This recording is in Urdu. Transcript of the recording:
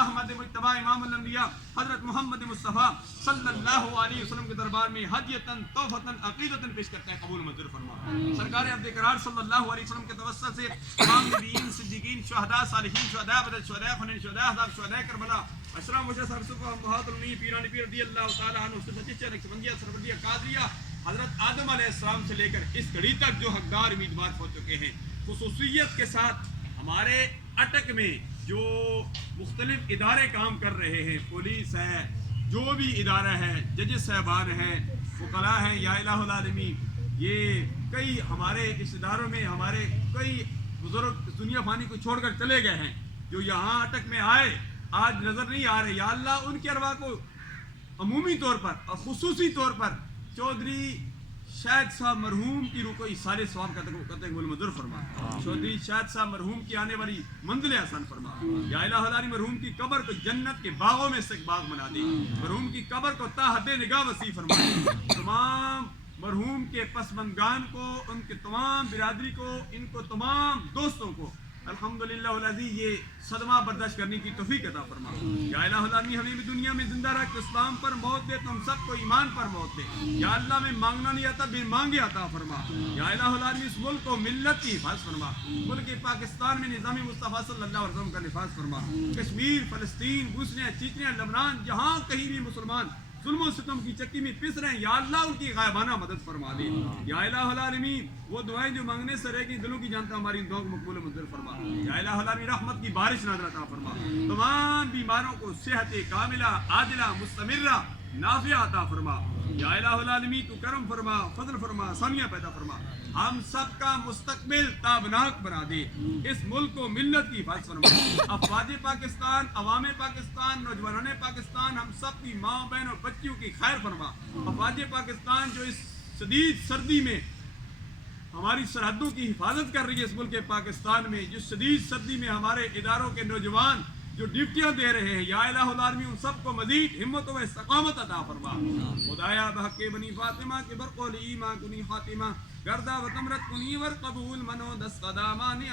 احمد مجتبی امام الانبیاء حضرت محمد مصطفیٰ صلی اللہ علیہ وسلم کے دربار میں ہدیتاً تحفتاً عقیدتاً پیش کرتے ہیں، قبول منظور فرما۔ سرکار عبد قرار صلی اللہ علیہ وسلم کے توسط سے تمام نبیین، صدیقین، شہداء، صالحین، شہداء بدر، شہداء حنین، شہداء احزاب، شہداء کربلا، اشرا مجھے سرسکو امہات المؤمنین پیران پیر رضی اللہ تعالیٰ عنہ، سچے نقشبندیہ، سربندیہ، قادریہ، حضرت آدم علیہ السلام سے لے کر اس گھڑی تک جو حقدار امیدوار ہو چکے ہیں، خصوصیت کے ساتھ ہمارے اٹک میں جو مختلف ادارے کام کر رہے ہیں، پولیس ہے، جو بھی ادارہ ہے، ججز صاحبان ہیں، وکلاء ہیں، یا الہ العالمین، یہ کئی ہمارے اس اداروں میں ہمارے کئی بزرگ اس دنیا فانی کو چھوڑ کر چلے گئے ہیں، جو یہاں اٹک میں آئے آج نظر نہیں آ رہے، یا اللہ ان کی ارواح کو عمومی طور پر اور خصوصی طور پر چودھری شاہد صاحب مرحوم کی روح کو ایصال ثواب کا قبول منظور فرما، چودھری شاہد صاحب مرحوم کی آنے والی منزل آسان فرما، یا الہ العالمین مرحوم کی قبر کو جنت کے باغوں میں سے ایک باغ بنا دے، مرحوم کی قبر کو تا حد نگاہ وسیع فرما، تمام مرحوم کے پسماندگان کو، ان کے تمام برادری کو، ان کو تمام دوستوں کو الحمدللہ العزیز یہ صدمہ برداشت کرنے کی توفیق عطا فرما، یا الہ العالمین ہمیں بھی دنیا میں زندہ رکھ، اسلام پر موت دے، تم سب کو ایمان پر موت دے، یا اللہ میں مانگنا نہیں آتا، بے مانگے عطا فرما، یا الہ العالمین اس ملک کو ملت کی حفاظت فرما، ملک پاکستان میں نظام مصطفیٰ صلی اللہ علیہ وسلم کا نفاذ فرما، کشمیر، فلسطین، بوسنیا، چیچنیا، لبنان، جہاں کہیں بھی مسلمان ظلم و ستم کی چکی میں پس رہے ہیں، یا اللہ ان کی غائبانہ مدد فرما دے، یا الہ العالمین وہ دعائیں جو مانگنے سے رہ گئی دلوں کی جانتا ہماری ان دعاؤں کو مقبول و منظور فرما، یا الہ العالمین رحمت کی بارش نازل عطا فرما، تمام بیماروں کو صحت کاملہ عاجلہ مستمرہ نافعہ عطا فرما، یا الہ العالمین تو کرم فرما، فضل فرما، آسانیاں پیدا فرما، ہم سب کا مستقبل تابناک بنا دے، اس ملک کو ملت کی حفاظت فرما، افواج پاکستان، عوام پاکستان، نوجوانان پاکستان، ہم سب کی ماں بہن اور بچیوں کی خیر فرما، افواج پاکستان جو اس شدید سردی میں ہماری سرحدوں کی حفاظت کر رہی ہے، اس ملک پاکستان میں جو شدید سردی میں ہمارے اداروں کے نوجوان جو ڈیوٹیاں دے رہے ہیں، یا الہ العالمین ان سب کو مزید ہمت و استقامت عطا فرما، خدایا بحق بنی فاطمہ کے برقول ایمان کنی خاتمہ گردہ و تمرت کنی ور قبول منو دست قدامانی